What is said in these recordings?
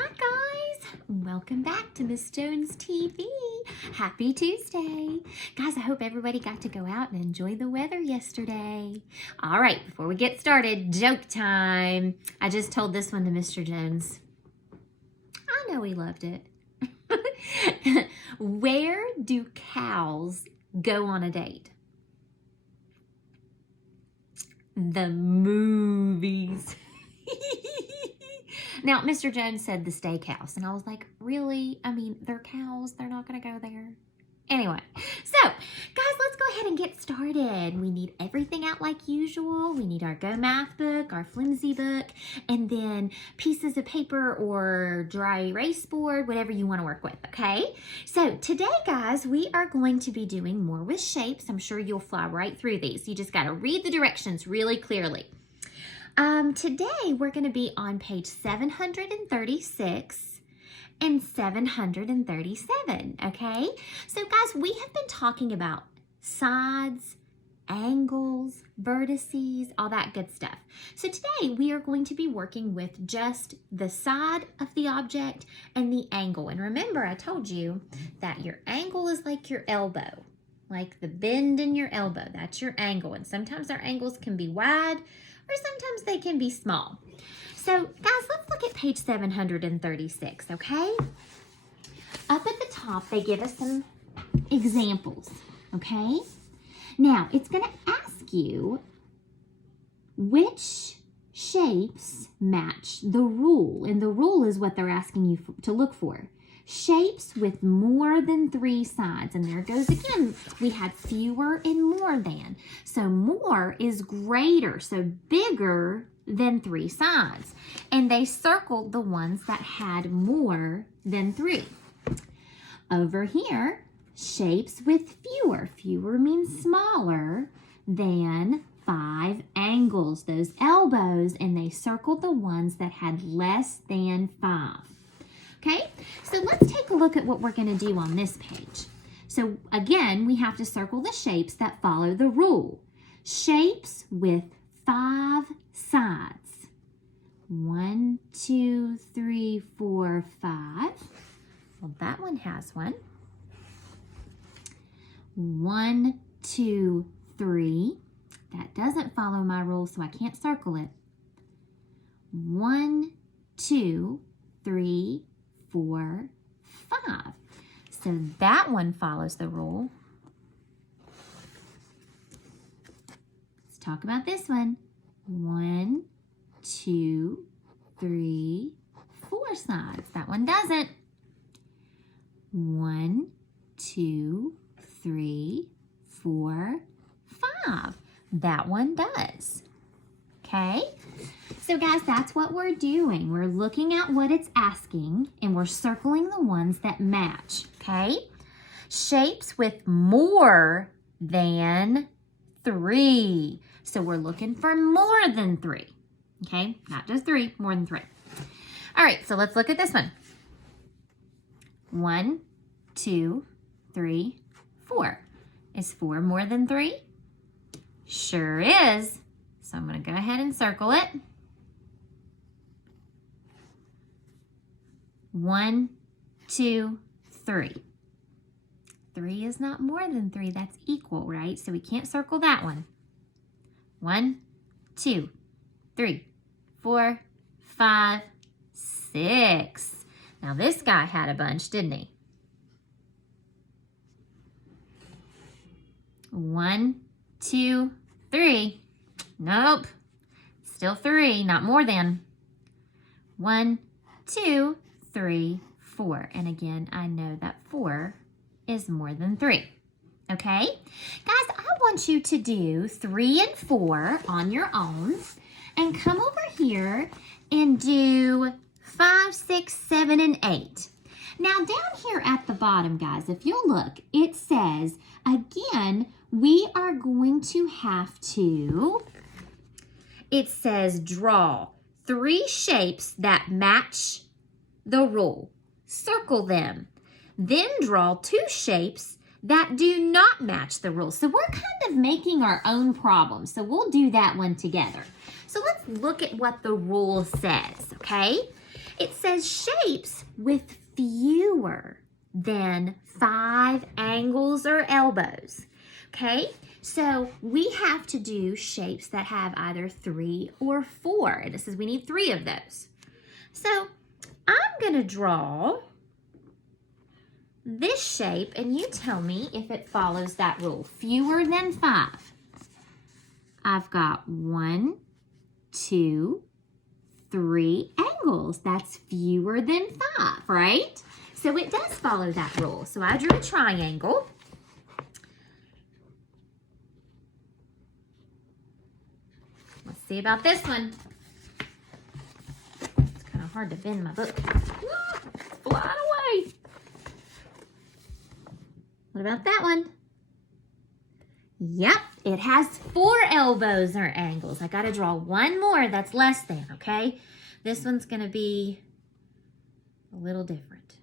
Hi guys, welcome back to Miss Jones TV. Happy Tuesday. Guys, I hope everybody got to go out and enjoy the weather yesterday. All right, before we get started, joke time. I just told this one to Mr. Jones. I know he loved it. Where do cows go on a date? The movies. Now, Mr. Jones said the steakhouse, and I was like, really? I mean, they're cows. They're not going to go there. Anyway, so, guys, let's go ahead and get started. We need everything out like usual. We need our Go Math book, our flimsy book, and then pieces of paper or dry erase board, whatever you want to work with, okay? So, today, guys, we are going to be doing more with shapes. I'm sure you'll fly right through these. You just got to read the directions really clearly. Today, we're going to be on page 736 and 737, okay? So, guys, we have been talking about sides, angles, vertices, all that good stuff. So, today, we are going to be working with just the side of the object and the angle. And remember, I told you that your angle is like your elbow, like the bend in your elbow. That's your angle. And sometimes our angles can be wide, or sometimes they can be small. So, guys, let's look at page 736, okay? Up at the top, they give us some examples, okay? Now, it's going to ask you which shapes match the rule, and the rule is what they're asking you to look for. Shapes with more than 3 sides, and there goes again. We had fewer and more than. So more is greater, so bigger than 3 sides. And they circled the ones that had more than 3. Over here, shapes with fewer. Fewer means smaller than 5 angles, those elbows, and they circled the ones that had less than 5. Okay, so let's take a look at what we're going to do on this page. So again, we have to circle the shapes that follow the rule. Shapes with 5 sides. 1, 2, 3, 4, 5. Well, that one has one. 1, 2, 3. That doesn't follow my rule, so I can't circle it. 1, 2, 3, 4, 5. So that one follows the rule. Let's talk about this one. 1, 2, 3, 4 sides. That one doesn't. 1, 2, 3, 4, 5. That one does. Okay? So guys, that's what we're doing. We're looking at what it's asking and we're circling the ones that match, okay? Shapes with more than 3. So we're looking for more than 3, okay? Not just 3, more than 3. All right, so let's look at this one. 1, 2, 3, 4. Is 4 more than 3? Sure is. So I'm going to go ahead and circle it. 1, 2, 3. 3 is not more than 3. That's equal, right? So we can't circle that one. 1, 2, 3, 4, 5, 6. Now this guy had a bunch, didn't he? 1, 2, 3. Nope. Still 3, not more than. 1, 2, 3, 4. And again, I know that 4 is more than 3. Okay? Guys, I want you to do 3 and 4 on your own. And come over here and do 5, 6, 7, and 8. Now, down here at the bottom, guys, if you'll look, it says, again, we are going to have to, it says draw 3 shapes that match the rule. Circle them. Then draw 2 shapes that do not match the rule. So we're kind of making our own problem. So we'll do that one together. So let's look at what the rule says, okay? It says shapes with fewer than 5 angles or elbows. Okay, so we have to do shapes that have either 3 or 4. And it says we need 3 of those. So I'm going to draw this shape, and you tell me if it follows that rule. Fewer than 5. I've got 1, 2, 3 angles. That's fewer than 5, right? So it does follow that rule. So I drew a triangle. Let's see about this one. It's kind of hard to bend my book. It's flying away. What about that one? Yep, it has 4 elbows or angles. I got to draw one more that's less than, okay? This one's going to be a little different.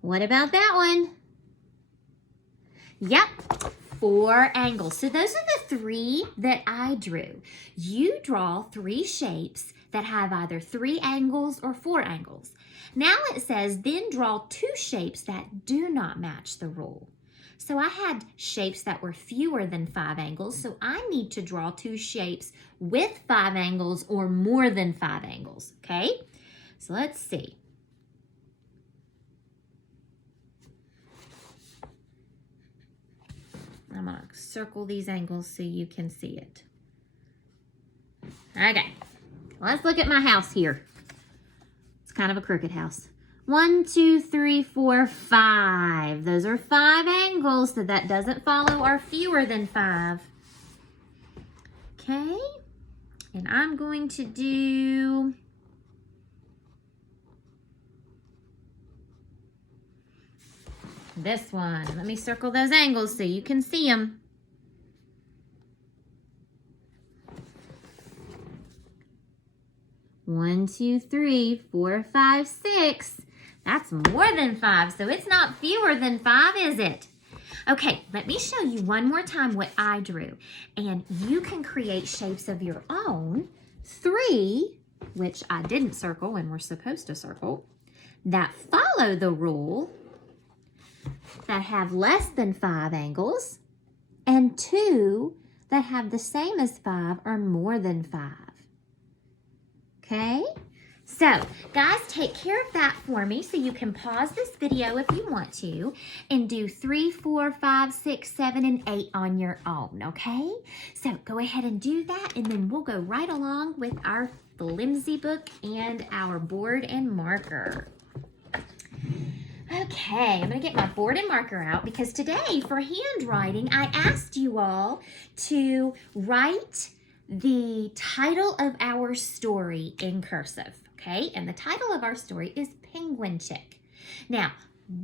What about that one? Yep, 4 angles. So those are the 3 that I drew. You draw 3 shapes that have either 3 angles or 4 angles. Now it says, then draw 2 shapes that do not match the rule. So I had shapes that were fewer than 5 angles, so I need to draw 2 shapes with 5 angles or more than 5 angles, okay? So let's see. I'm going to circle these angles so you can see it. Okay, let's look at my house here. It's kind of a crooked house. 1, 2, 3, 4, 5. Those are 5 angles, so that doesn't follow our fewer than 5. Okay, and I'm going to do this one. Let me circle those angles so you can see them. One, 2, 3, 4, 5, 6. That's more than 5, so it's not fewer than 5, is it? Okay, let me show you one more time what I drew. And you can create shapes of your own. 3, which I didn't circle and we're supposed to circle, that follow the rule, that have less than 5 angles, and 2 that have the same as 5 or more than 5. Okay? So, guys, take care of that for me so you can pause this video if you want to and do 3, 4, 5, 6, 7, and 8 on your own, okay? So, go ahead and do that, and then we'll go right along with our flimsy book and our board and marker. Okay, I'm going to get my board and marker out because today for handwriting, I asked you all to write the title of our story in cursive, okay? And the title of our story is Penguin Chick. Now,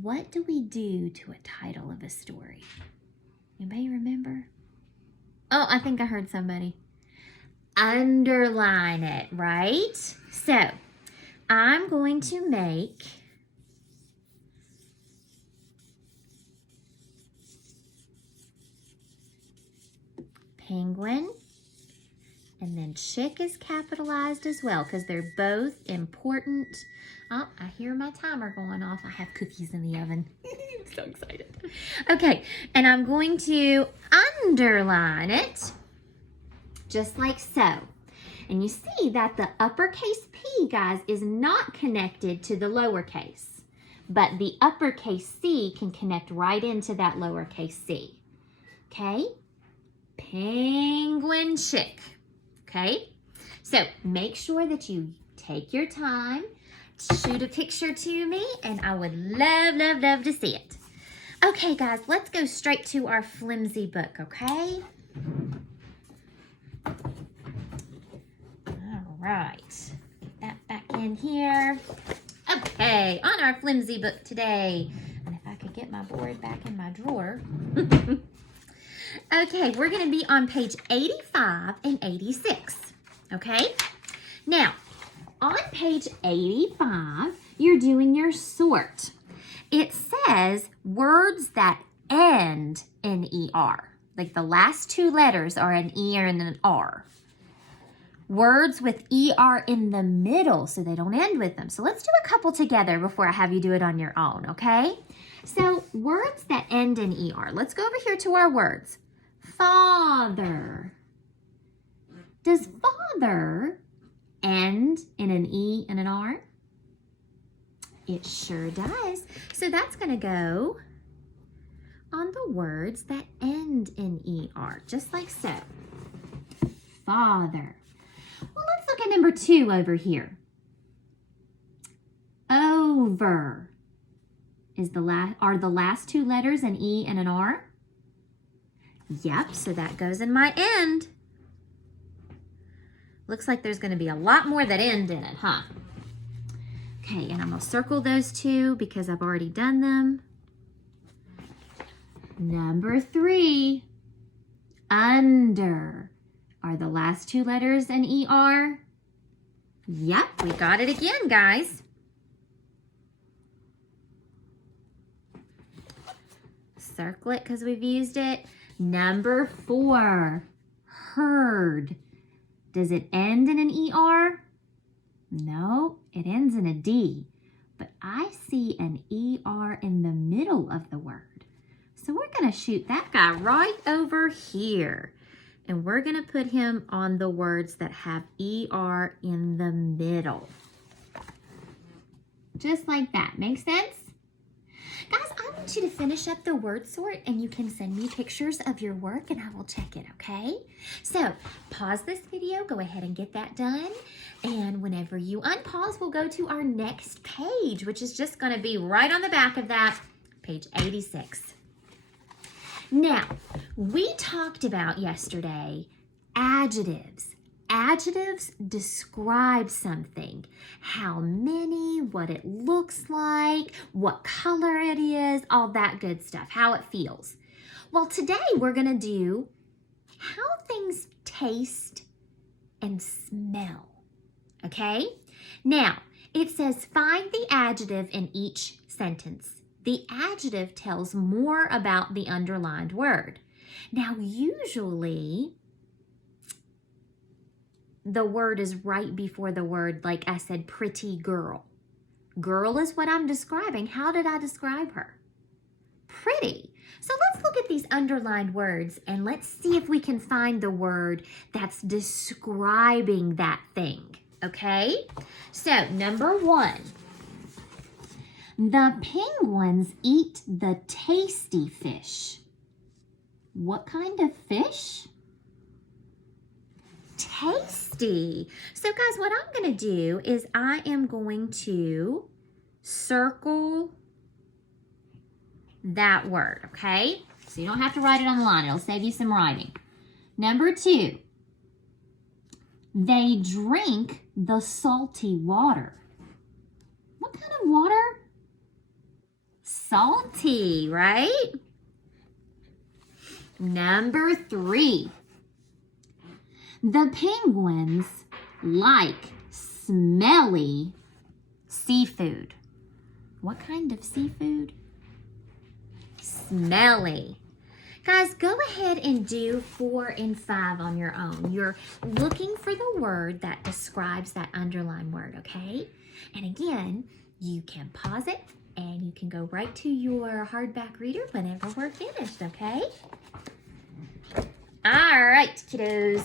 what do we do to a title of a story? Anybody remember? Oh, I think I heard somebody. Underline it, right? So, I'm going to make Penguin, and then Chick is capitalized as well because they're both important. Oh, I hear my timer going off. I have cookies in the oven. I'm so excited. Okay, and I'm going to underline it just like so. And you see that the uppercase P, guys, is not connected to the lowercase, but the uppercase C can connect right into that lowercase c. Okay? Penguin Chick. Okay? So make sure that you take your time, shoot a picture to me, and I would love, love, love to see it. Okay, guys, let's go straight to our flimsy book, okay? All right. Get that back in here. Okay, on our flimsy book today. And if I could get my board back in my drawer. Okay, we're going to be on page 85 and 86, okay? Now, on page 85, you're doing your sort. It says words that end in ER. like the last two letters are an E and an R. Words with ER in the middle, so they don't end with them. So let's do a couple together before I have you do it on your own, okay? So words that end in ER. Let's go over here to our words. Father. Does father end in an E and an R? It sure does. So that's going to go on the words that end in ER, just like so. Father. Well, let's look at number 2 over here. Over. Are the last two letters an E and an R? Yep, so that goes in my end. Looks like there's going to be a lot more that end in it, huh? Okay, and I'm going to circle those two because I've already done them. Number 3, under. Are the last two letters an ER? Yep, we got it again, guys. Circle it because we've used it. Number 4, heard. Does it end in an ER? No, it ends in a D. But I see an ER in the middle of the word. So we're going to shoot that guy right over here. And we're going to put him on the words that have ER in the middle. Just like that. Make sense? Guys, I want you to finish up the word sort and you can send me pictures of your work and I will check it, okay? So, pause this video, go ahead and get that done. And whenever you unpause, we'll go to our next page, which is just going to be right on the back of that, page 86. Now, we talked about yesterday adjectives. Adjectives describe something. How many, what it looks like, what color it is, all that good stuff, how it feels. Well, today we're going to do how things taste and smell. Okay? Now, it says find the adjective in each sentence. The adjective tells more about the underlined word. Now, usually, the word is right before the word, like I said, pretty girl. Girl is what I'm describing. How did I describe her? Pretty. So let's look at these underlined words and let's see if we can find the word that's describing that thing. Okay? So, number 1. The penguins eat the tasty fish. What kind of fish? Tasty. So guys, what I'm going to do is I am going to circle that word, okay? So you don't have to write it on the line. It'll save you some writing. Number 2, they drink the salty water. What kind of water? Salty, right? Number 3, the penguins like smelly seafood. What kind of seafood? Smelly. Guys, go ahead and do 4 and 5 on your own. You're looking for the word that describes that underlined word, okay? And again, you can pause it and you can go right to your hardback reader whenever we're finished, okay? All right, kiddos.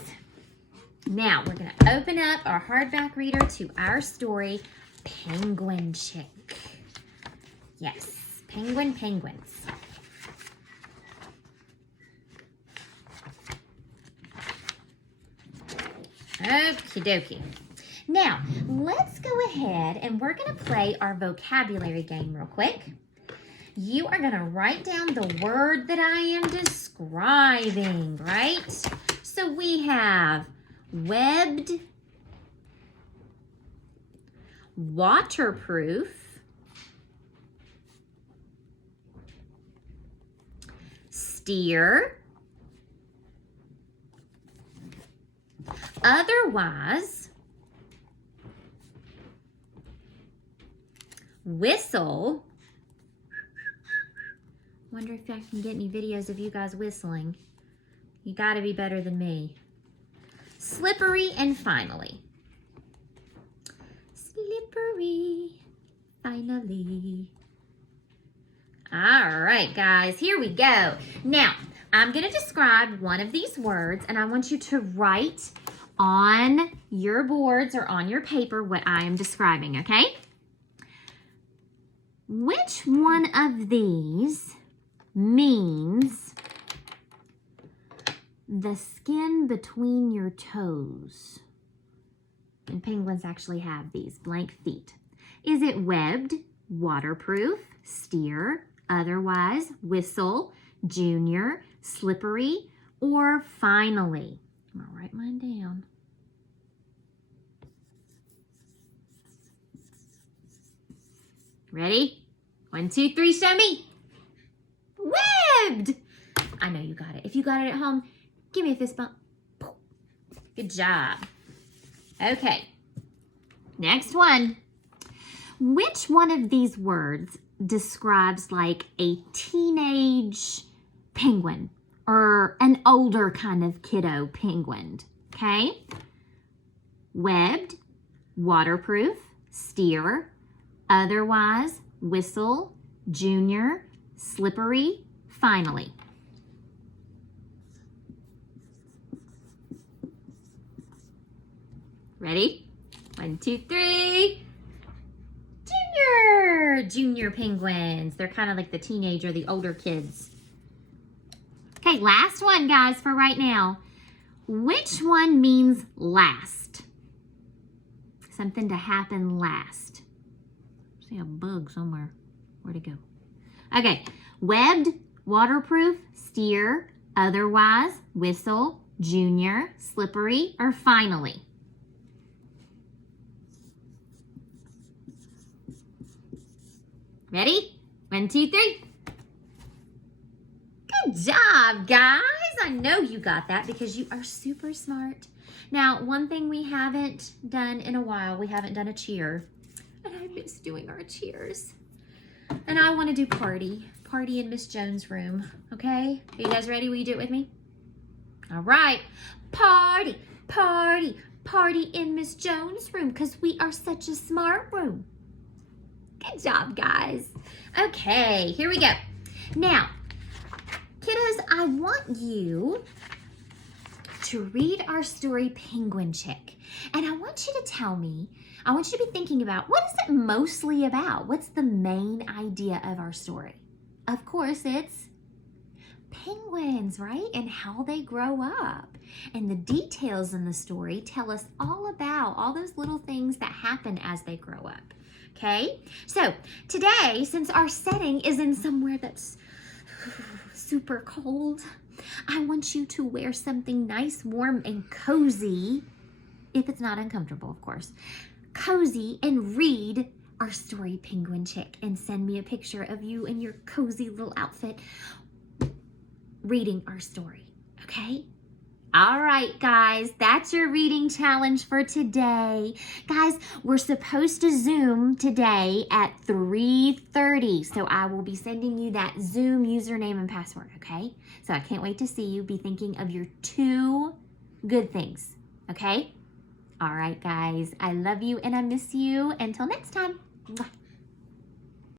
Now, we're going to open up our hardback reader to our story, Penguin Chick. Yes, penguins. Okie dokie. Now, let's go ahead and we're going to play our vocabulary game real quick. You are going to write down the word that I am describing, right? So we have webbed, waterproof, steer, otherwise, whistle. Wonder if I can get any videos of you guys whistling. You got to be better than me. Slippery and finally. Slippery, finally. All right, guys, here we go. Now, I'm going to describe one of these words, and I want you to write on your boards or on your paper what I am describing, okay? Which one of these means the skin between your toes? And penguins actually have these blank feet. Is it webbed, waterproof, steer, otherwise, whistle, junior, slippery, or finally? I'm gonna write mine down. Ready? 1, 2, 3, show me. Webbed. I know you got it. If you got it at home, give me a fist bump. Good job. Okay. Next one. Which one of these words describes like a teenage penguin or an older kind of kiddo penguin? Okay. Webbed, waterproof, steer, otherwise, whistle, junior, slippery, finally. Ready? 1, 2, 3. Junior penguins. They're kind of like the teenage or the older kids. Okay, last one, guys, for right now. Which one means last? Something to happen last. I see a bug somewhere. Where'd it go? Okay, webbed, waterproof, steer, otherwise, whistle, junior, slippery, or finally. Ready? 1, 2, 3. Good job, guys. I know you got that because you are super smart. Now, one thing we haven't done in a while, we haven't done a cheer. And I miss doing our cheers. And I want to do party. Party in Miss Jones' room. Okay? Are you guys ready? Will you do it with me? All right. Party, party, party in Miss Jones' room because we are such a smart room. Good job, guys. Okay, here we go. Now, kiddos, I want you to read our story, Penguin Chick. And I want you to tell me, I want you to be thinking about, what is it mostly about? What's the main idea of our story? Of course, it's penguins, right? And how they grow up. And the details in the story tell us all about all those little things that happen as they grow up. Okay, so today, since our setting is in somewhere that's super cold, I want you to wear something nice, warm, and cozy, if it's not uncomfortable, of course, cozy, and read our story, Penguin Chick, and send me a picture of you in your cozy little outfit reading our story, okay? All right, guys, that's your reading challenge for today. Guys, we're supposed to Zoom today at 3:30, so I will be sending you that Zoom username and password, okay? So I can't wait to see you. Be thinking of your 2 good things, okay? All right, guys, I love you and I miss you. Until next time. Mwah.